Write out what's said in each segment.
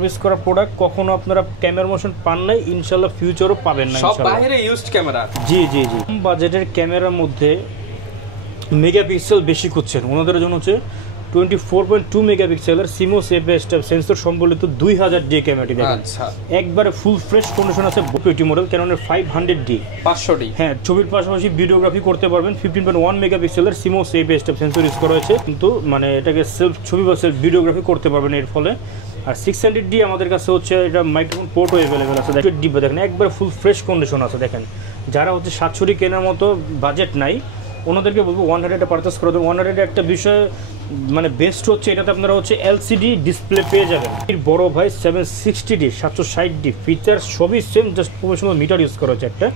Service করা product কখনো আপনারা ক্যামেরা মোশন পান নাই, ইনশাআল্লাহ ফিউচারও পাবেন না সব ইনশাআল্লাহ। বাইরে ইউজড ক্যামেরা। জি জি জি। বাজেটের ক্যামেরার মধ্যে মেগাপিক্সেল বেশি খুঁজছেন, ওনাদের জন্য হচ্ছে 24.2 মেগাপিক্সেলের সিমোস এপিএস সেন্সর সম্বলিত 2000D ক্যামেরাটি দেখেন। আচ্ছা, একবারে ফুল ফ্রেশ কন্ডিশন আছে। পেটি মডেল ক্যাননের 500D 500D। হ্যাঁ, ছবির পাশাপাশি ভিডিওগ্রাফি করতে পারবেন। 15.1 মেগাপিক্সেলের সিমোস এপিএস সেন্সর ইউজ করা হয়েছে, কিন্তু মানে এটাকে সেলফ ছবি বা সেলফ ভিডিওগ্রাফি করতে পারবেন এর ফলে। আর 600D আমাদের কাছে হচ্ছে এটা মাইক্রোফোন পোর্টও অ্যাভেলেবেল আছে। ডিব্বা দেখেন একবারে ফুল ফ্রেশ কন্ডিশন আছে। দেখেন যারা হচ্ছে 700D কেনার মতো বাজেট নাই ওনাদেরকে বলবো 100 পারচেস করে দেবেন। 100 একটা বিষয় মানে বেস্ট হচ্ছে এটাতে আপনারা হচ্ছে LCD ডিসপ্লে পেয়ে যাবেন। এর বড় ভাই 760D 760D ফিচার সবই same, just professional metre use করা হচ্ছে একটা।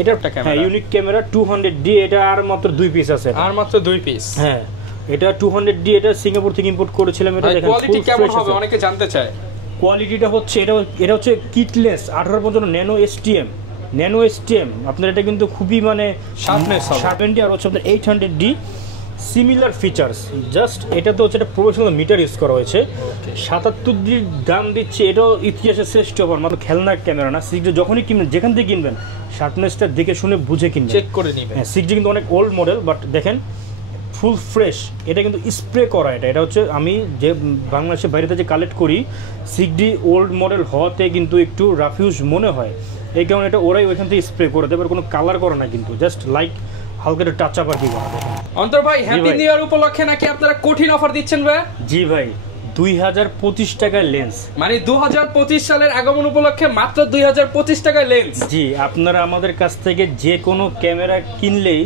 এটা হ্যাঁ ইউনিক ক্যামেরা 200D, এটা আর মাত্র 2 পিস আছে, আর মাত্র 2 পিস। হ্যাঁ এটা 200D, এটা সিঙ্গাপুর থেকে ইম্পোর্ট করেছিলাম। এটা দেখেন কোয়ালিটি কেমন হবে অনেকে জানতে চায়। কোয়ালিটিটা হচ্ছে এটা হচ্ছে কিটলেস 1855 ন্যানো STM আপনার। এটা কিন্তু খুবই মানে শার্পনেস হবে। 70 আর হচ্ছে আপনার 800D সিমিলার ফিচার্স। জাস্ট এটাতে হচ্ছে একটা প্রফেশনাল মিটার ইউজ করা হয়েছে। 77D দাম দিচ্ছে, এটাও ইতিহাসের শ্রেষ্ঠ অফার। মাত্র খেলনার ক্যামেরা না, 6D যখনই কিনবেন যেখান থেকে কিনবেন শার্পনেসটা দেখে শুনে বুঝে কিনবেন, চেক করে নেবেন। হ্যাঁ 6D কিন্তু অনেক ওল্ড মডেল, বাট দেখেন ফুল ফ্রেশ। এটা কিন্তু স্প্রে করা। এটা হচ্ছে আমি যে বাংলাদেশের বাইরেতে যে কালেক্ট করি 6D ওল্ড মডেল হওয়াতে কিন্তু একটু রাফিউজ মনে হয়, এই কারণে এটা ওরাই ওইখান থেকে স্প্রে করে দেবে। কোনো কালার করে না কিন্তু, জাস্ট লাইক হালকা একটা টাচ আপ আর কি করা। অন্তর ভাই হ্যাপি নিউ ইয়ার উপলক্ষে নাকি আপনারা কঠিন অফার দিচ্ছেন ভাই? জি ভাই, 2025 টাকার লেন্স, মানে 2025 সালের আগমন উপলক্ষে মাত্র 2025 টাকায় লেন্স। জি আপনারা আমাদের কাছ থেকে যে কোনো ক্যামেরা কিনলেই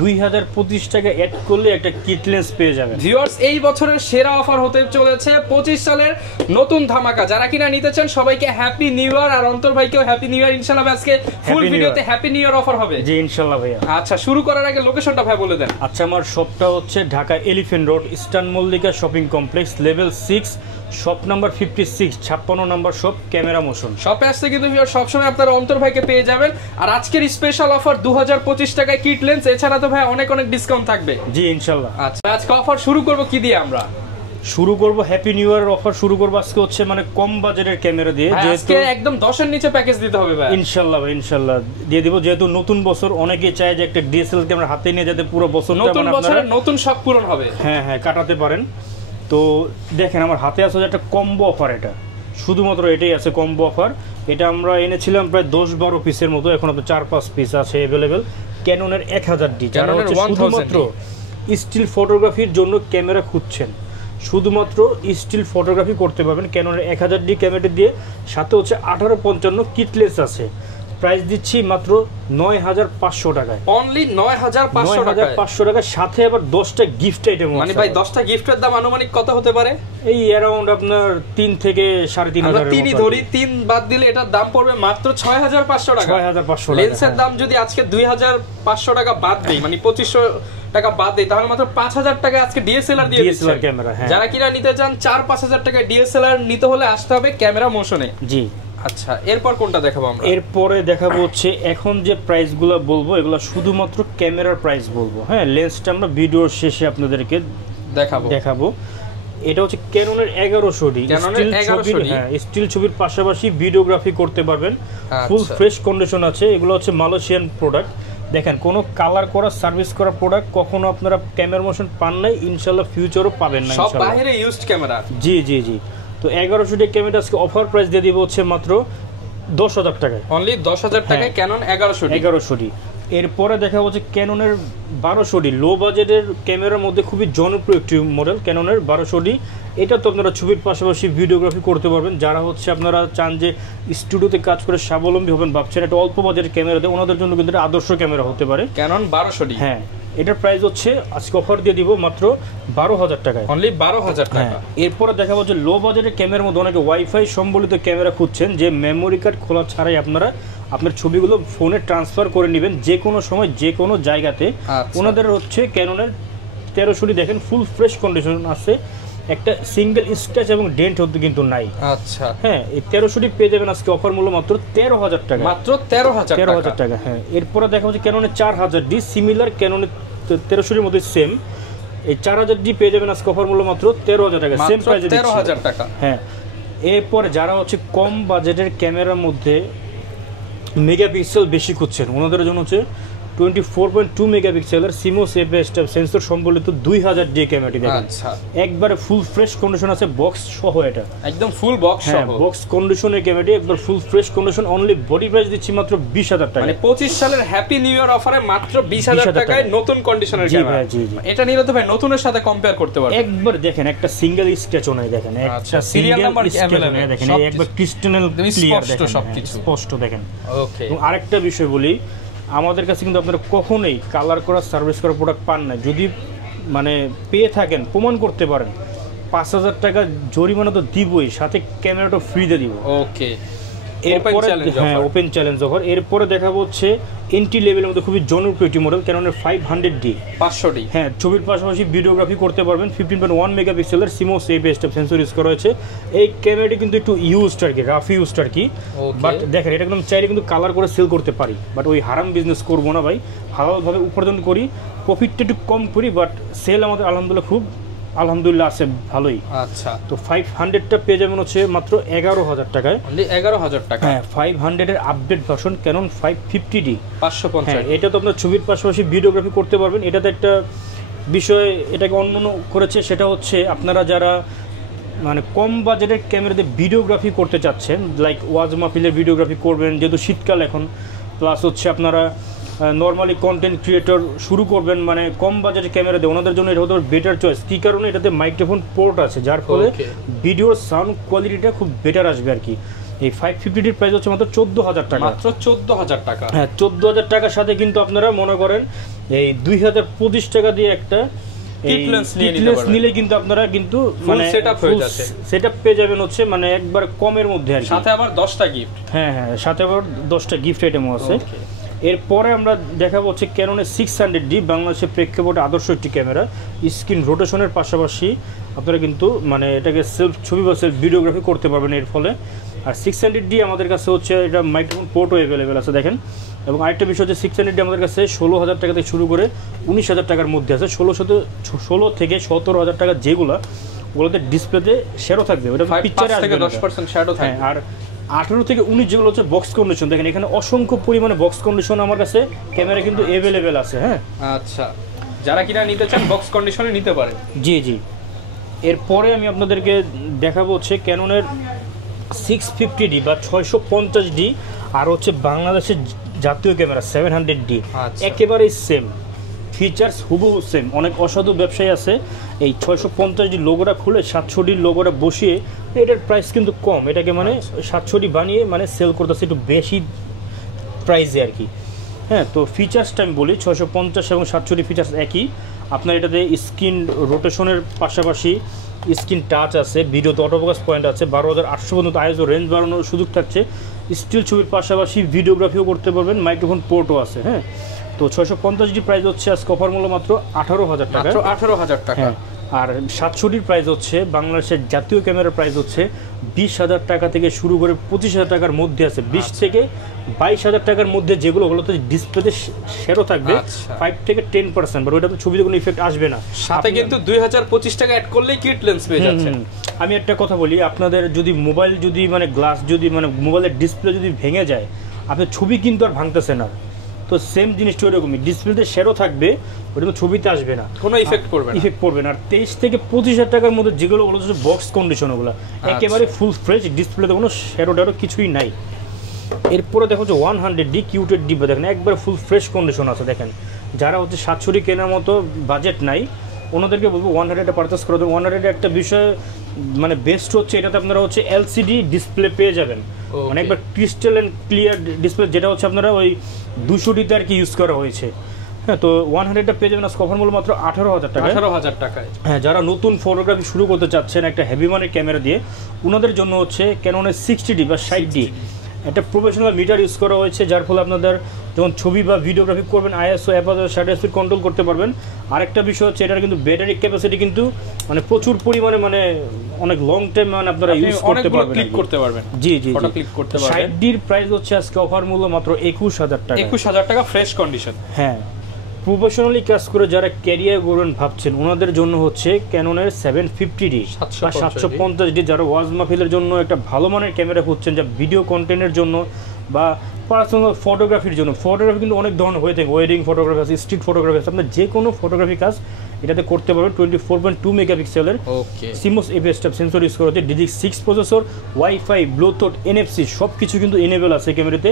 2025 টাকা অ্যাড করলে একটা কিট লেন্স পেয়ে যাবেন। ভিউয়ার্স, এই বছরের সেরা অফার হতে চলেছে 25 সালের নতুন ধামাকা। যারা কিনা নিতে চান সবাইকে হ্যাপি নিউ ইয়ার, আর অন্তর ভাইকেও হ্যাপি নিউ ইয়ার। ইনশাআল্লাহ আজকে ফুল ভিডিওতে হ্যাপি নিউ ইয়ার অফার হবে। জি ইনশাআল্লাহ ভাইয়া। আচ্ছা, শুরু করার আগে লোকেশনটা ভাই বলে দেন। আচ্ছা, আমার শপটা হচ্ছে Dhaka elephant road eastern Mallika shopping complex level 6 shop number 56 56 number shop camera motion. শপে আসতে কিন্তু সবসময় আপনারা অন্তর ভাইকে পেয়ে যাবেন। আর আজকের স্পেশাল অফার 2025 টাকায় কিট লেন্স, এছাড়া তো ভাই অনেক ডিসকাউন্ট থাকবে। জি ইনশাআল্লাহ। আচ্ছা, আজকে অফার শুরু করব কি দিয়ে? আমরা শুরু করব হ্যাপি নিউ ইয়ার অফার শুরু করব আজকে হচ্ছে মানে কম বাজেটের ক্যামেরা দিয়ে। আজকে একদম 10 এর নিচে প্যাকেজ দিতে হবে ভাই। ইনশাআল্লাহ ভাই, ইনশাআল্লাহ দিয়ে দিব। যেহেতু নতুন বছর, অনেকেই চায় যে একটা DSLR ক্যামেরা হাতে নিয়ে যাতে পুরো বছরটা নতুন বছরের নতুন শখ পূরণ হবে। হ্যাঁ হ্যাঁ কাটাতে পারেন। তো দেখেন আমার হাতে আছে একটা কম্বো অফার, এটা শুধুমাত্র এটাই আছে কম্বো অফার। এটা আমরা এনেছিলাম প্রায় 10-12 পিসের মতো, এখন আপনার 4-5 পিস আছে অ্যাভেলেবেল। ক্যাননের 1000D, যারা হচ্ছে শুধুমাত্র স্টিল ফটোগ্রাফির জন্য ক্যামেরা খুঁজছেন, শুধুমাত্র স্টিল ফটোগ্রাফি করতে পারবেন ক্যাননের 1000D ক্যামেরাটি দিয়ে। সাথে হচ্ছে 1855 কিটলেস আছে। প্রাইস দিচ্ছি মাত্র 9500 টাকায়, অনলি 9500 টাকা। সাথে আবার 10টা গিফট আইটেম। মানে ভাই 10টা গিফটের দাম আনুমানিক কত হতে পারে? এই অ্যারাউন্ড আপনার 3 থেকে 3.5 হাজার। তিনই ধরি, 3 বাদ দিলে এটার দাম পড়বে মাত্র 6500 টাকা। 6500 টাকা। লেন্সের দাম যদি আজকে 2500 টাকা বাদ দেই, মানে 2500 টাকা বাদ দেই, তাহলে মাত্র 5000 টাকা আজকে ডিএসএলআর দিয়ে দিচ্ছেন ক্যামেরা। যারা কিনা নিতে চান 4-5000 টাকা ডিএসএলআর নিতে হলে আসতে হবে ক্যামেরা মোশনে। জি আচ্ছা, এরপর কোনটা দেখাবো আমরা? এরপরে দেখাবো হচ্ছে এখন যে প্রাইসগুলো বলবো এগুলো শুধুমাত্র ক্যামেরার প্রাইস বলবো। হ্যাঁ, লেন্সটা আমরা ভিডিওর শেষে আপনাদেরকে দেখাবো। এটা হচ্ছে ক্যাননের 1100D। হ্যাঁ, স্টিল ছবির পাশাপাশি ভিডিওগ্রাফি করতে পারবেন। ফুল ফ্রেশ কন্ডিশন আছে। এগুলো হচ্ছে মালয়েশিয়ান প্রোডাক্ট। দেখেন কোনো কালার করা সার্ভিস করা প্রোডাক্ট কখনো আপনারা ক্যামেরা মোশন পান নাই, ইনশাআল্লাহ ফিউচারও পাবেন না। সব বাইরে ইউজড ক্যামেরা। জি জি জি। তো 1100D ক্যামেরা আজকে অফার প্রাইস দিয়ে দিব হচ্ছে মাত্র 10,000 টাকায়, অনলি 10,000 টাকায় ক্যানন 1100D। এরপরে দেখা হচ্ছে ক্যাননের 1200D, লো বাজেটের ক্যামেরার মধ্যে খুবই জনপ্রিয় একটি মডেল ক্যাননের 1200D। এটা তো আপনারা ছবির পাশাপাশি ভিডিওগ্রাফি করতে পারবেন। যারা হচ্ছে আপনারা চান যে স্টুডিওতে কাজ করে স্বাবলম্বী হবেন ভাবছেন, একটা অল্প বাজেটের ক্যামেরাতে, ওনাদের জন্য কিন্তু এটা আদর্শ ক্যামেরা হতে পারে ক্যানন 1200D। হ্যাঁ, এটার প্রাইস হচ্ছে আজকে অফার দিয়ে দিব মাত্র 12,000 টাকায়, অনলি 12,000 টাকা। এরপরে দেখা হচ্ছে লো বাজেটের ক্যামেরার মধ্যে অনেকে ওয়াইফাই সম্বলিত ক্যামেরা খুঁজছেন, যে মেমোরি কার্ড খোলা ছাড়াই আপনারা আপনার ছবিগুলো ফোনে ট্রান্সফার করে নেবেন যে কোনো সময় যে কোনো জায়গাতে। ওনাদের হচ্ছে ক্যাননের 1300D দেখেন ফুল ফ্রেশ কন্ডিশন আছে, একটা সিঙ্গেল স্ক্র্যাচ এবং ডেন্ট হতে কিন্তু নাই। আচ্ছা, হ্যাঁ, এই 1300D পেয়ে যাবেন আজকে অফার মূল্য মাত্র 13,000 টাকা, মাত্র 13,000 টাকা। হ্যাঁ, এরপরে দেখা হচ্ছে ক্যাননের 4000D, সিমিলার ক্যাননের 1300Dর মধ্যে সেম। এই 4000D পেয়ে যাবেন আজকে অফার মূল্য মাত্র 13,000 টাকা, সেম প্রাইসে 13,000 টাকা। হ্যাঁ, এরপর যারা হচ্ছে কম বাজেটের ক্যামেরার মধ্যে মেগাপিক্সেল বেশি খুঁজছেন, ওনাদের জন্য হচ্ছে 24.2 মেগাপিক্সেলের সিমোস এপিএস সেন্সর সম্বলিত 2000 ডি ক্যামেরাটি দেখেন। আচ্ছা, একবারে ফুল ফ্রেশ কন্ডিশন আছে, বক্স সহ, এটা একদম ফুল বক্স সহ, বক্স কন্ডিশনের ক্যামেরাটি একবার full fresh condition. Only body price দিচ্ছি মাত্র 20000 টাকা, মানে 25 সালের হ্যাপি নিউ ইয়ার অফারে মাত্র 20000 টাকায় নতুন কন্ডিশনের ক্যামেরা। জি। এটা নিলে তো ভাই নতুনের সাথে কম্পেয়ার করতে পারবেন। একবার দেখেন একটা সিঙ্গেল স্ক্র্যাচও নাই, দেখেন একটা সিরিয়াল নাম্বার অ্যাভেলেবল, দেখেন একবার ক্রিস্টাল ক্লিয়ার, দেখেন সবকিছু স্পষ্ট দেখেন। ওকে, এবং আরেকটা বিষয় বলি, আমাদের কাছে কিন্তু আপনারা কখনোই কালার করা সার্ভিস করা প্রোডাক্ট পান না। যদি মানে পেয়ে থাকেন, প্রমাণ করতে পারেন, 5000 টাকা জরিমানা তো দিবই, সাথে ক্যামেরাটা ফ্রি দিয়ে দিব। ওকে, এরপরে হ্যাঁ ওপেন চ্যালেঞ্জ অফার। এরপরে দেখাবো হচ্ছে এন্ট্রি লেভেলের মধ্যে খুবই জনপ্রিয় একটি মডেল, ক্যাননের 500D 500D। হ্যাঁ, ছবির পাশাপাশি ভিডিওগ্রাফি করতে পারবেন। 15.1 মেগাপিক্সেলের সিমোস এপিএস সেন্সর ইউজ করা হয়েছে। এই ক্যামেরাটি কিন্তু একটু ইউজড আর কি, রাফ ইউজড আর কি, বাট দেখেন এটা একদম চাইলে কিন্তু কালার করে সেল করতে পারি, বাট ওই হারাম বিজনেস করবো না ভাই, হালালভাবে উপার্জন করি, প্রফিটটা একটু কম করি, বাট সেল আমাদের আলহামদুলিল্লাহ আছে ভালোই। আচ্ছা, তো 500টা পেয়ে যাবেন হচ্ছে মাত্র 11000 টাকায়। 11000 টাকা। হ্যাঁ, 500 এর আপডেট ভার্সন ক্যানন 550D 550। এটা তো আপনার ছবির পাশাপাশি ভিডিওগ্রাফি করতে পারবেন। এটাতে একটা বিষয় এটাকে অন্যান্য করেছে, সেটা হচ্ছে আপনারা যারা মানে কম বাজেটের ক্যামেরাতে ভিডিওগ্রাফি করতে চাচ্ছেন, লাইক ওয়াজ মাহফিলের ভিডিওগ্রাফি করবেন, যেহেতু শীতকাল এখন, প্লাস হচ্ছে আপনারা নর্মালি কন্টেন্ট ক্রিয়েটর শুরু করবেন, মানে কম বাজেটের ক্যামেরা দিয়ে, ওনাদের জন্য এটা হতে বেটার চয়েস। কী কারণে? এটাতে মাইক্রোফোন পোর্ট আছে, যার ফলে ভিডিওর সাউন্ড কোয়ালিটিটা খুব বেটার আসবে আর কি। এই 550ডির প্রাইস হচ্ছে মাত্র 14000 টাকা, মাত্র 14000 টাকা। হ্যাঁ, 14000 টাকার সাথে কিন্তু আপনারা মনে করেন এই 2025 টাকা দিয়ে একটা নিলে কিন্তু আপনারা কিন্তু মানে সেটআপ পেয়ে যাবেন হচ্ছে মানে একবার কমের মধ্যে আর কি, সাথে আবার 10টা গিফট। হ্যাঁ, সাথে আবার 10টা গিফট আইটেমও আছে। এরপরে আমরা দেখাবো হচ্ছে ক্যাননের 600D, বাংলাদেশের প্রেক্ষাপটে আদর্শ একটি ক্যামেরা। স্ক্রিন রোটেশনের পাশাপাশি আপনারা কিন্তু মানে এটাকে সেলফ ছবি বা সেলফ ভিডিওগ্রাফি করতে পারবেন এর ফলে। আর 600D আমাদের কাছে হচ্ছে এটা মাইক্রোফোন পোর্টও অ্যাভেলেবেল আছে দেখেন। এবং আরেকটা বিষয় হচ্ছে 600D আমাদের কাছে 16000 টাকা থেকে শুরু করে 19000 টাকার মধ্যে আছে। 16 থেকে 17000 টাকা যেগুলো, ওগুলোতে ডিসপ্লেতে শ্যাডো থাকবে, ওটা পিকচারে আসবে 10% শ্যাডো থাকবে। আর 18 থেকে 19 যেগুলো হচ্ছে বক্স কন্ডিশন, দেখেন এখানে অসংখ্য পরিমাণে বক্স কন্ডিশন আমার কাছে ক্যামেরা কিন্তু অ্যাভেলেবেল আছে। হ্যাঁ, আচ্ছা, যারা কিনা নিতে চান বক্স কন্ডিশনে নিতে পারেন। জি। এরপরে আমি আপনাদেরকে দেখাবো হচ্ছে ক্যাননের 650D বা 650D, আর হচ্ছে বাংলাদেশের জাতীয় ক্যামেরা 700D, একেবারেই সেম ফিচার্স, হুবহু সেম। অনেক অসাধু ব্যবসায়ী আছে এই 650D লোগোটা খুলে 700D লোগোটা বসিয়ে, এটার প্রাইস কিন্তু কম, এটাকে মানে 700D বানিয়ে মানে সেল করতেছে একটু বেশি প্রাইসে আর কি। হ্যাঁ, তো ফিচার্সটা আমি বলি, 650 এবং 700D ফিচার্স একই। আপনার এটাতে স্ক্রিন রোটেশনের পাশাপাশি স্ক্রিন টাচ আছে, ভিডিওতে অটোফোকাস পয়েন্ট আছে, 12800 পর্যন্ত আইএসও রেঞ্জ বাড়ানোর সুযোগ থাকছে। স্টিল ছবির পাশাপাশি ভিডিওগ্রাফিও করতে পারবেন, মাইক্রোফোন পোর্টও আছে। হ্যাঁ, তো 650D প্রাইস হচ্ছে আজকে অফার মূল্য মাত্র 18000 টাকা, মাত্র 18000 টাকা। আর 700Dর প্রাইস হচ্ছে বাংলাদেশের জাতীয় ক্যামেরার প্রাইস হচ্ছে 20000 টাকা থেকে শুরু করে 25000 টাকার মধ্যে আছে। 20 থেকে 22000 টাকার মধ্যে যেগুলো, ওগুলোতে ডিসপ্লেতে শ্যাডো থাকবে 5 থেকে 10%, বাট ওইটাতে ছবিতে কোনো ইফেক্ট আসবে না। সাথে কিন্তু 2025 টাকা অ্যাড করলেই কিট লেন্স পেয়ে যাচ্ছেন। আমি একটা কথা বলি, আপনাদের যদি মোবাইল যদি মানে গ্লাস যদি মানে মোবাইলের ডিসপ্লে যদি ভেঙে যায়, আপনার ছবি কিন্তু আর ভাঙতেছে না, তো সেম জিনিসটা ওইরকমই, ডিসপ্লেতে শ্যাডো থাকবে, ওটা ছবিতে আসবে না, কোনো ইফেক্ট পড়বে না। আর 23 থেকে 25000 টাকার মধ্যে যেগুলো ওগুলো হচ্ছে বক্স কন্ডিশন, ওগুলো একেবারে ফুল ফ্রেশ, ডিসপ্লেতে কোনো শ্যাডো কিছুই নাই। এরপরে দেখো যে 100D কিউটেড ডিব্বা, দেখেন একবার ফুল ফ্রেশ কন্ডিশন আছে। দেখেন যারা হচ্ছে 700D কেনার মতো বাজেট নাই, ওনাদেরকে বলবো 100 পারচেস করে দেবেন। 100 একটা বিষয় মানে বেস্ট হচ্ছে, এটাতে আপনারা হচ্ছে LCD ডিসপ্লে পেয়ে যাবেন, মানে একবার ক্রিস্টাল অ্যান্ড ক্লিয়ার ডিসপ্লে, যেটা হচ্ছে আপনারা ওই 200Dতে আর কি ইউজ করা হয়েছে। হ্যাঁ, তো 100টা পেয়ে যাবেন কভার মূল্য মাত্র 18000 টাকা। 18000 টাকায়। হ্যাঁ, যারা নতুন ফটোগ্রাফি শুরু করতে চাচ্ছেন একটা হেভি মানের ক্যামেরা দিয়ে, ওনাদের জন্য হচ্ছে ক্যাননের 60D বা 60D, একটা প্রফেশনাল মিটার ইউজ করা হয়েছে, যার ফলে আপনাদের যখন ছবি বা ভিডিওগ্রাফি করবেন ISO 1/60 কন্ট্রোল করতে পারবেন। আরেকটা বিষয় হচ্ছে এটার কিন্তু ব্যাটারি ক্যাপাসিটি কিন্তু মানে প্রচুর পরিমাণে, মানে অনেক লং টাইম মানে আপনারা ইউজ করতে পারবেন। জি, ফটো ক্লিক করতে পারবেন। 60Dর প্রাইস হচ্ছে আজকে অফার মূল্য মাত্র 21000 টাকা। 21000 টাকা ফ্রেশ কন্ডিশন। হ্যাঁ, প্রফেশনালি কাজ করে যারা ক্যারিয়ার করবেন ভাবছেন ওনাদের জন্য হচ্ছে ক্যাননের 750D বা 750D, যারা ওয়াজ মাহফিলের জন্য একটা ভালো মানের ক্যামেরা খুঁজছেন, যা ভিডিও কন্টেন্টের জন্য বা পার্সোনাল ফটোগ্রাফির জন্য। ফটোগ্রাফি কিন্তু অনেক ধরনের হয়ে থাকে, ওয়েডিং ফটোগ্রাফি আছে, স্ট্রিট ফটোগ্রাফি আছে, আপনার যে কোনো ফটোগ্রাফি কাজ এটাতে করতে পারবেন। 24.2 মেগাপিক্সেলের CMOS APS type sensor use করা হচ্ছে, DDR6 processor, wifi, Bluetooth, NFC সব কিছু কিন্তু এনেবল আছে ক্যামেরাতে।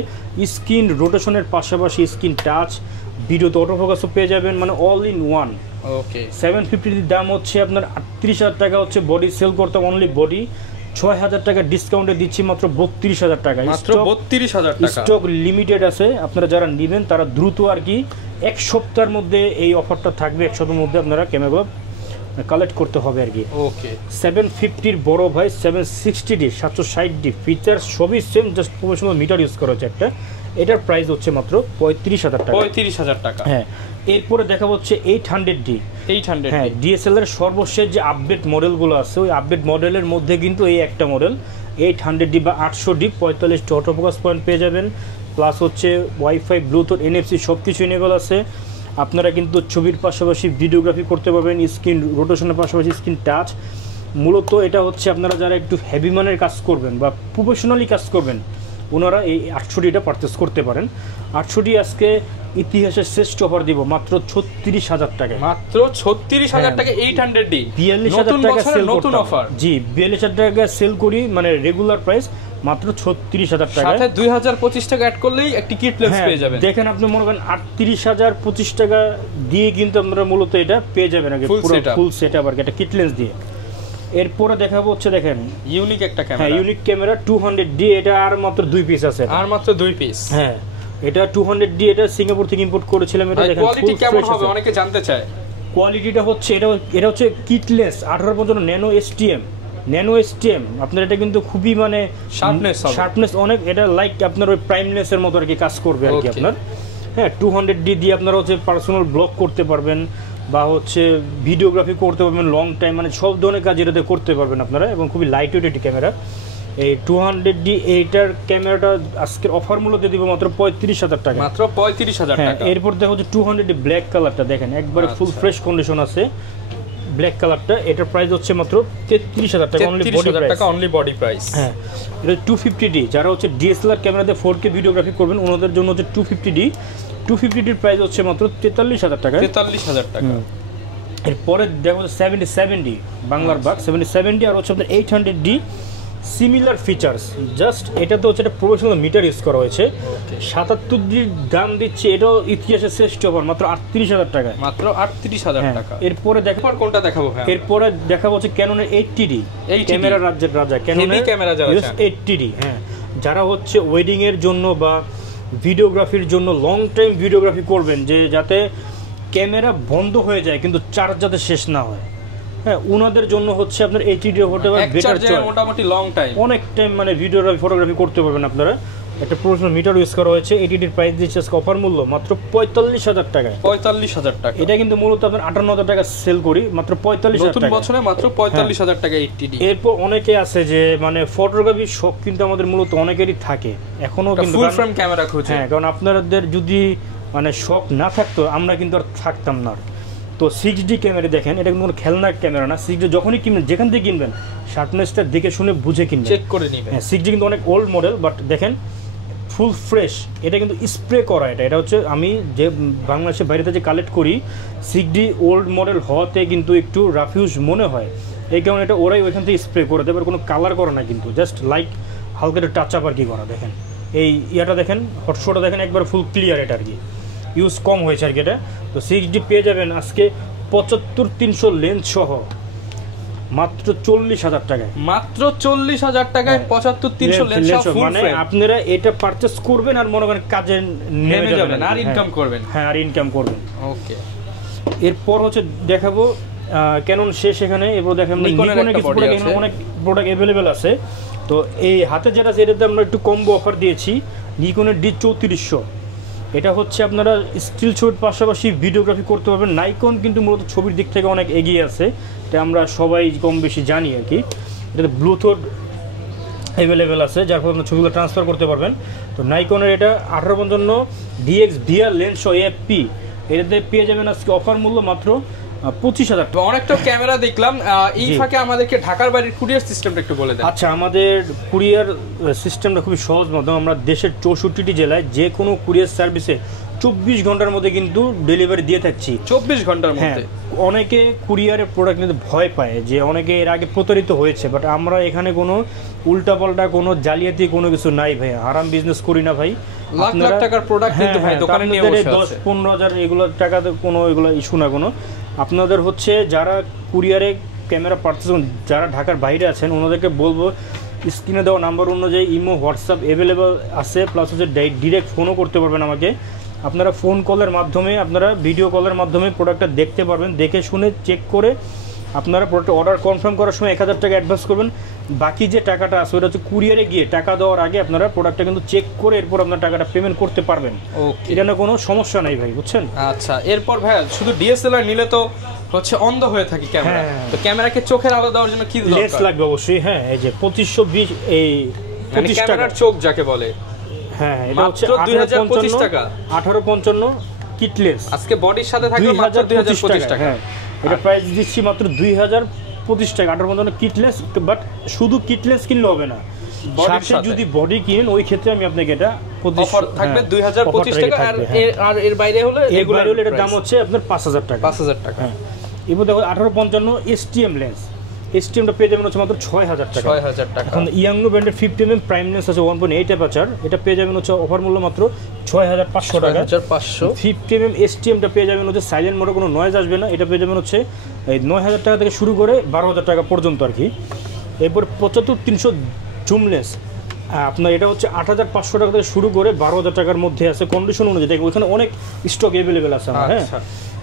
স্ক্রিন রোটেশনের পাশাপাশি স্ক্রিন টাচ, ভিডিওতে অটোফোকাসও পেয়ে যাবেন, মানে অল ইন ওয়ান। 750 দাম হচ্ছে আপনার 38,000 টাকা হচ্ছে বডি সেল করতে, অনলি বডি 6,000 টাকা ডিসকাউন্টে দিচ্ছি মাত্র 32,000 টাকা। মাত্র 32,000 টাকা, স্টক লিমিটেড আছে, আপনারা যারা নেবেন তারা দ্রুত আর কি এক সপ্তাহের মধ্যে এই অফারটা থাকবে, এক সপ্তাহের মধ্যে আপনারা ক্যামেরাগুলো কালেক্ট করতে হবে আর কি। 750 বড় ভাই 760D 760D ফিচার্স সবই same, just professional metre use করা হচ্ছে একটা। এটার প্রাইস হচ্ছে মাত্র 35,000 টাকা। 35,000 টাকা। হ্যাঁ, এরপরে দেখা হচ্ছে 800D। হ্যাঁ, ডিএসএলআর সর্বশেষ যে আপডেট মডেলগুলো আছে ওই আপডেট মডেলের মধ্যে কিন্তু এই একটা মডেল 800D বা 800D 45টা অটোফোকাস পয়েন্ট পেয়ে যাবেন, প্লাস হচ্ছে ওয়াইফাই, ব্লুটুথ, NFC সব কিছু এনেবল আছে। আপনারা কিন্তু ছবির পাশাপাশি ভিডিওগ্রাফি করতে পারবেন, স্ক্রিন রোটেশনের পাশাপাশি স্ক্রিন টাচ। মূলত এটা হচ্ছে আপনারা যারা একটু হেভি মানের কাজ করবেন বা প্রফেশনালি কাজ করবেন ওনারা এই 800Dটা পারচেস করতে পারেন। 800D আজকে ইতিহাসের শ্রেষ্ঠ অফার দিব মাত্র 36,000 টাকা। মাত্র 36,000 টাকা 800D, 42,000 টাকা সেল নতুন অফার। জি, 42,000 টাকা সেল করি, মানে রেগুলার প্রাইস মাত্র 36,000 টাকা। সাথে 2025 টাকা অ্যাড করলেই একটি কিট লেন্স পেয়ে যাবেন। দেখেন আপনি মনে করেন 38,025 টাকা দিয়ে কিন্তু আপনারা মূলত এটা পেয়ে যাবেন আগে পুরো ফুল সেটআপ আর একটা কিট লেন্স দিয়ে। এরপরে দেখাবো হচ্ছে দেখেন ইউনিক একটা ক্যামেরা। হ্যাঁ, ইউনিক ক্যামেরা 200D, এটা আর মাত্র 2 পিস আছে, আর মাত্র 2 পিস। হ্যাঁ, এটা 200D, এটা সিঙ্গাপুর থেকে ইম্পোর্ট করেছিলাম। এটা দেখেন কোয়ালিটি কেমন হবে অনেকে জানতে চায়। কোয়ালিটিটা হচ্ছে এটা হচ্ছে কিটলেস 1855 ন্যানো STM। আপনার এটা কিন্তু খুবই মানে শার্পনেস অনেক, এটা লাইক আপনার ওই প্রাইমনেসের মতো আর কি কাজ করবে আর কি আপনার। হ্যাঁ, 200D দিয়ে আপনারা হচ্ছে পার্সোনাল ব্লগ করতে পারবেন বা হচ্ছে ভিডিওগ্রাফি করতে পারবেন লং টাইম, মানে সব ধরনের কাজ এটাতে করতে পারবেন আপনারা, এবং খুবই লাইট ওয়েট একটি ক্যামেরা। এই 200D এইটার ক্যামেরাটা আজকের অফার মূল্যতে দিব মাত্র 35,000 টাকা। মাত্র 35,000 টাকা। এরপর দেখো যে 200D ব্ল্যাক কালারটা দেখেন একবারে ফুল ফ্রেশ কন্ডিশন আছে ব্ল্যাক কালারটা। এটার প্রাইস হচ্ছে মাত্র 33,000 টাকা, অনলি বডি প্রাইস। হ্যাঁ, এটা 250D, যারা হচ্ছে DSLR ক্যামেরাতে 4K ভিডিওগ্রাফি করবেন ওনাদের জন্য হচ্ছে 250D। 250Dর প্রাইস হচ্ছে মাত্র 43,000 টাকা। 43,000 টাকা। এরপরে দেখো 77D বাংলার বাগ 77D, আর হচ্ছে আপনার 800D সিমিলার ফিচার্স, জাস্ট এটা তো হচ্ছে একটা প্রফেশনাল মিটার ইউজ করা হয়েছে। 77D দাম দিচ্ছে, এটাও ইতিহাসের শ্রেষ্ঠ অফার মাত্র 38,000 টাকা। মাত্র 38,000 টাকা। এরপরে দেখো কোনটা দেখাবো ভাই? এরপরে দেখাবো হচ্ছে ক্যাননের 80D, ক্যামেরা রাজ্যের রাজা ক্যাননের 80D। হ্যাঁ, যারা হচ্ছে ওয়েডিং এর জন্য বা ভিডিওগ্রাফির জন্য লং টাইম ভিডিওগ্রাফি করবেন, যে যাতে ক্যামেরা বন্ধ হয়ে যায় কিন্তু চার্জ যাতে শেষ না হয়, হ্যাঁ, ওনাদের জন্য হচ্ছে আপনার 80D হতে পারে বেটার চয়েস। মোটামুটি লং টাইম অনেক টাইম মানে ভিডিওগ্রাফি ফটোগ্রাফি করতে পারবেন আপনারা। একটা প্রফেশনাল মিটার ইউজ করা হয়েছে। 80Dর প্রাইস দিচ্ছে অফার মূল্য মাত্র 45,000 টাকা। 45,000 টাকা। এটা কিন্তু মূলত আপনার 58,000 টাকা সেল করি, মাত্র 45,000 টাকা। নতুন বছরে মাত্র 45,000 টাকা 80D। এরপর অনেকে আছে যে মানে ফটোগ্রাফির শখ কিন্তু আমাদের মূলত অনেকেরই থাকে এখনো, কিন্তু ফুল ফ্রেম ক্যামেরা খুঁজে। হ্যাঁ, কারণ আপনাদের যদি মানে শখ না থাকতো আমরা কিন্তু আর থাকতাম না। তো 6D ক্যামেরা দেখেন, এটা কিন্তু কোনো খেলনার ক্যামেরা না। 6D যখনই কিনবেন, যেখান থেকে কিনবেন শার্পনেসটা দেখে শুনে বুঝে কিনবেন, চেক করে নেবেন। হ্যাঁ, 6D কিন্তু অনেক ওল্ড মডেল, বাট দেখেন ফুল ফ্রেশ। এটা কিন্তু স্প্রে করা, এটা হচ্ছে আমি যে বাংলাদেশের বাইরে যে কালেক্ট করি 6D ওল্ড মডেল হওয়াতে কিন্তু একটু রাফিউজ মনে হয়, এই কারণে এটা ওরাই ওইখান থেকে স্প্রে করে দেবে। কোনো কালার করা না কিন্তু, জাস্ট লাইক হালকা একটা টাচ আপ আর কি করা। দেখেন এই ইয়াটা দেখেন, হটশোটা দেখেন একবার ফুল ক্লিয়ার, এটা আর কি ইউজ কম হয়েছে আর কি এটা। তো 6D পেয়ে যাবেন আজকে 75-300 লেন্স সহ মাত্র 40,000 টাকায়। মাত্র 40,000 টাকায় 75-300 লেন্স সহ ফুল ফ্রেম। মানে আপনারা এটা পারচেজ করবেন আর মনে করেন কাজে নেমে যাবেন আর ইনকাম করবেন। হ্যাঁ, আর ইনকাম করবেন। ওকে, এরপর হচ্ছে দেখাবো ক্যানন শেষ এখানে। এরপর দেখেন নিকনের কিছু অনেক প্রোডাক্ট অ্যাভেলেবেল আছে। তো এই হাতে যেটা আছে এটাতে আমরা একটু কম্বো অফার দিয়েছি, নিকনের D3400। এটা হচ্ছে আপনারা স্টিল ছবির পাশাপাশি ভিডিওগ্রাফি করতে পারবেন। নাইকন কিন্তু মূলত ছবির দিক থেকে অনেক এগিয়ে আছে, এটা আমরা সবাই কম বেশি জানি আর কি। এটাতে ব্লুটুথ অ্যাভেলেবেল আছে, যার ফলে আপনার ছবিগুলো ট্রান্সফার করতে পারবেন। তো নাইকনের এটা 1855 DX VR লেন্স AFP, এটাতে পেয়ে যাবেন আজকে অফার মূল্য মাত্র 25,000 টাকা। অনেকটা ক্যামেরা দেখলাম, এই ফাঁকে আমাদেরকে ঢাকার বাইরের কুরিয়ার সিস্টেমটা একটু বলে দেন। আচ্ছা, আমাদের কুরিয়ার সিস্টেমটা খুবই সহজ মাধ্যম। আমরা দেশের 64টি জেলায় যে কোনো কুরিয়ার সার্ভিসে 24 ঘন্টার মধ্যে কিন্তু ডেলিভারি দিয়ে থাকছি। 24 ঘন্টার মধ্যে? অনেকে কুরিয়ারের প্রোডাক্ট নিতে ভয় পায়, যে অনেকে এর আগে প্রতারিত হয়েছে, বাট আমরা এখানে কোনো উল্টাপাল্টা কোনো জালিয়াতি কোনো কিছু নাই ভাই, হারাম বিজনেস করি না ভাই। লাখ লাখ টাকার প্রোডাক্ট কিন্তু ভাই দোকানে নিয়ে বসে আছে। 10-15 হাজার এগুলো টাকাতে কোনো এগুলো ইস্যু না কোনো। আপনাদের হচ্ছে যারা কুরিয়ারে ক্যামেরা পারচেস, যারা ঢাকার বাইরে আছেন ওনাদেরকে বলবো স্ক্রিনে দেওয়া নাম্বার অনুযায়ী ইমো হোয়াটসঅ্যাপ অ্যাভেলেবেল আছে, প্লাস হচ্ছে ডিরেক্ট ফোনও করতে পারবেন আমাকে। আপনারা ফোন কলের মাধ্যমে, আপনারা ভিডিও কলের মাধ্যমে প্রোডাক্টটা দেখতে পারবেন, দেখে শুনে চেক করে আপনারা প্রোডাক্ট অর্ডার কনফার্ম করার সময় 1000 টাকা অ্যাডভান্স করবেন। বাকি যে টাকাটা আছে ওটা হচ্ছে কুরিয়ারে গিয়ে টাকা দেওয়ার আগে আপনারা প্রোডাক্টটা কিন্তু চেক করে এরপর আপনার টাকাটা পেমেন্ট করতে পারবেন। এখানে কোনো সমস্যা নাই ভাই, বুঝছেন? আচ্ছা, এরপর ভাই শুধু ডিএসএলআর নিলে তো হচ্ছে অন্ধ হয়ে থাকি ক্যামেরা, তো ক্যামেরাকে চোখের আলো দেওয়ার জন্য কি লেন্স লাগবে অবশ্যই। হ্যাঁ, এই যে 2520 এই 25 টাকার চোখ যাকে বলে, হ্যাঁ এটা হচ্ছে 2025 টাকা। 1855 কিটলেস আজকে বডির সাথে থাকবে মাত্র 2025 টাকা। হ্যাঁ, এটা প্রাইস দিচ্ছি মাত্র 2025 টাকা 1855 কিটলেস। বাট শুধু কিটলেস কিনলে হবে না, সাথে যদি বডি কিনেন ওই ক্ষেত্রে আমি আপনাকে এটা অফার থাকবে 2025 টাকা। আর এর বাইরে হলে রেগুলার এর দাম হচ্ছে আপনার 5000 টাকা। 5000 টাকা। হ্যাঁ, এবার দেখো 1855 এসটিএম লেন্স, এসটিএমটা পেয়ে যাবেন হচ্ছে মাত্র 6000 টাকা। 6000 টাকা। এখন ইয়াংনো ব্র্যান্ডের 50mm প্রাইম লেন্স আছে 1.8 অ্যাপারচার, এটা পেয়ে যাবেন হচ্ছে অফার মূল্য মাত্র 6500 টাকা। 6500। 50mm এসটিএমটা পেয়ে যাবেন হচ্ছে সাইলেন্ট মোডে, কোনো নয়েজ আসবে না, এটা পেয়ে যাবেন হচ্ছে এই 9000 টাকা থেকে শুরু করে 12000 টাকা পর্যন্ত আর কি। এরপর 75300 জুম লেন্স আপনার, এটা হচ্ছে 8500 টাকা থেকে শুরু করে 12000 টাকার মধ্যে আছে কন্ডিশন অনুযায়ী। দেখো ওখানে অনেক স্টক অ্যাভেলেবেল আছে আমার। হ্যাঁ,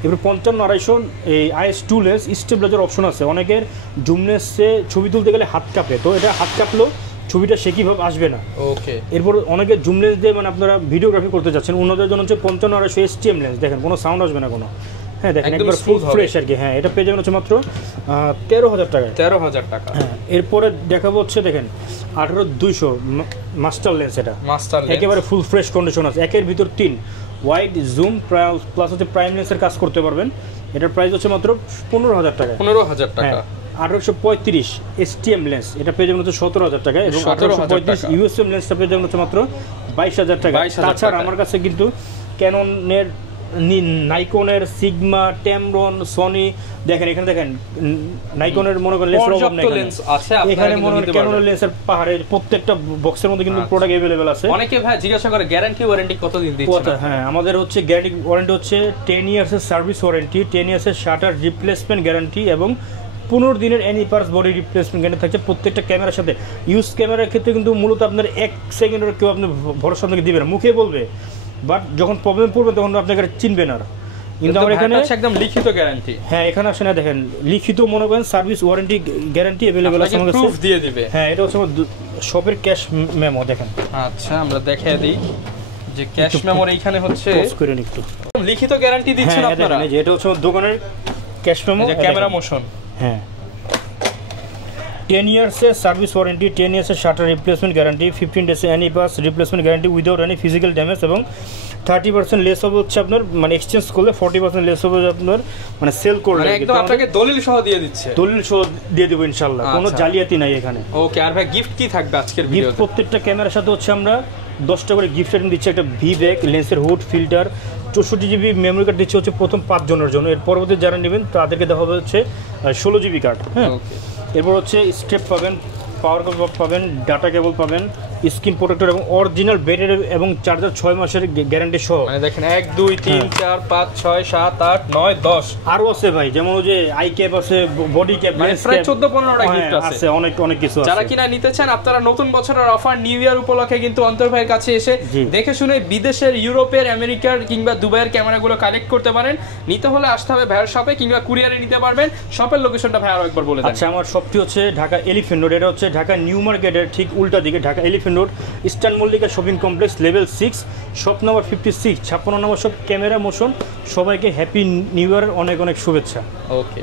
এবার 55-250 এই IS2 লেন্স স্টেবিলাইজার অপশন আছে। অনেকের জুম লেন্সে ছবি তুলতে গেলে হাত কাঁপে, তো এটা হাত কাঁপলেও ছবিটা সে কীভাবে আসবে না। ওকে। এরপর অনেকে জুম লেন্স দিয়ে মানে আপনারা ভিডিওগ্রাফি করতে চাচ্ছেন, ওনাদের জন্য হচ্ছে 55-250 STM লেন্স। দেখেন কোনো সাউন্ড আসবে না কোনো। হ্যাঁ, দেখেন একবার ফুল ফ্রেশ আর কি। হ্যাঁ, এটা পেয়ে যাবেন হচ্ছে মাত্র 13000 টাকা। 13000 টাকা। হ্যাঁ, এরপরে দেখাবো হচ্ছে দেখেন 18200 মাস্টার লেন্স, এটা মাস্টার লেন্স একেবারে ফুল ফ্রেশ কন্ডিশন আছে, একের ভিতর 3 ওয়াইড জুম প্লাস হচ্ছে প্রাইম লেন্সের কাজ করতে পারবেন। এটার প্রাইস হচ্ছে মাত্র 15000 টাকা। 15000 টাকা। 1835 STM লেন্স, এটা পেয়ে যাবেন হচ্ছে 17000 টাকা, এবং 1835 USM লেন্সটা পেয়ে যাবেন হচ্ছে মাত্র 22000 টাকা। তাছাড়া আমার কাছে কিন্তু ক্যাননের, নাইকনের, সিগমা, ট্যামরন, সনি, দেখেন এখানে দেখেন নাইকনের মনে করেন লেন্সের অভাব নেই এখানে, মনে করেন ক্যাননের লেন্সের পাহাড়ের প্রত্যেকটা বক্সের মধ্যে কিন্তু প্রোডাক্ট अवेलेबल আছে। অনেকে ভাই জিজ্ঞাসা করে গ্যারান্টি ওয়ারেন্টি কতদিন দিচ্ছেন? হ্যাঁ, আমাদের হচ্ছে গ্যারান্টি ওয়ারেন্টি হচ্ছে 10 ইয়ার্সের সার্ভিস ওয়ারেন্টি, 10 ইয়ার্সের শাটার রিপ্লেসমেন্ট গ্যারান্টি, এবং 15 দিনের any parts body replacement guarantee থাকছে প্রত্যেকটা ক্যামেরার সাথে। ইউজ ক্যামেরার ক্ষেত্রে কিন্তু মূলত আপনার 1 সেকেন্ডের কেউ আপনি ভরসা আপনাকে দিবে না, মুখে বলবে, বাট যখন প্রবলেম পড়বে তখন আপনাকে চিনবে না। কিন্তু আমার এখানে একদম লিখিত গ্যারান্টি। হ্যাঁ, এখানে আসলে দেখেন লিখিত মনে করেন সার্ভিস ওয়ারেন্টি গ্যারান্টি अवेलेबल আছে আমাদের কাছে, প্রুফ দিয়ে দিবে। হ্যাঁ, এটা হচ্ছে শপের ক্যাশ মেমো। দেখেন, আচ্ছা আমরা দেখিয়ে দিই যে ক্যাশ মেমোর এইখানে হচ্ছে পজ করে একটু লিখিত গ্যারান্টি দিচ্ছেন আপনারা। এই যে এটা হচ্ছে দোকানের ক্যাশ মেমো, এই যে ক্যামেরা মোশন। হ্যাঁ, 10 ইয়ার্সের সার্ভিস ওয়ারেন্টি, 10 ইয়ার্সের শাটার রিপ্লেসমেন্ট গ্যারান্টি, 15 ডেজের any parts replacement guarantee without any physical damage, এবং 30% লেস হবে হচ্ছে আপনার মানে এক্সচেঞ্জ করলে 40% লেস হবে আপনার মানে সেল করলে, একদম আপনাকে দলিল সহ দিয়ে দিচ্ছে। দলিল সহ দিয়ে দেব ইনশাআল্লাহ, কোনো জালিয়াতি নাই এখানে। ওকে, আর ভাই গিফট কি থাকবে আজকের ভিডিওতে? গিফট প্রত্যেকটা ক্যামেরার সাথে হচ্ছে আমরা 10টা করে গিফট আইটেম দিচ্ছি। একটা ভি ব্যাগ, লেন্সের hood, filter, 64 GB memory card দিচ্ছি হচ্ছে প্রথম 5 জনের জন্য। এর পরবর্তী যারা নেবেন তাদেরকে দেওয়া হবে হচ্ছে 16 জিবি কার্ড। হ্যাঁ, এরপর হচ্ছে স্টেপ পাবেন, পাওয়ার কেবল পাবেন, ডাটা কেবল পাবেন, স্ক্রিন প্রোটেক্টর এবং অরিজিনাল ব্যাটারি এবং চার্জার 6 মাসের গ্যারান্টি সহ। মানে দেখেন 1 2 3 4 5 6 7 8 9 10 আরো আছে ভাই, যেমন ওই যে আই ক্যাপ আছে, বডি ক্যাপ, মানে প্রায় 14-15টা গিফট আছে, অনেক কিছু আছে। যারা কিনা নিতে চান আপনারা নতুন বছরের অফার নিউ ইয়ার উপলক্ষে কিন্তু অন্তর ভাইয়ের কাছে এসে দেখে শুনে বিদেশের, ইউরোপের, আমেরিকার কিংবা দুবাইয়ের ক্যামেরাগুলো কালেক্ট করতে পারেন। নিতে হলে আসতে হবে ভাইয়ের শপে, কিংবা কুরিয়ারে নিতে পারবেন। শপের লোকেশনটা ভাই আরো একবার বলে দেন। আচ্ছা, আমার শপটি হচ্ছে ঢাকা এলিফ্যান্ট রোড, এটা হচ্ছে ঢাকা নিউ মার্কেটের ঠিক উল্টা দিকে, Dhaka elephant road, eastern Mallika shopping complex, level 6, shop number 56, 56 নম্বর শপ, ক্যামেরা মোশন। সবাইকে হ্যাপি নিউ ইয়ারের অনেক শুভেচ্ছা। ওকে।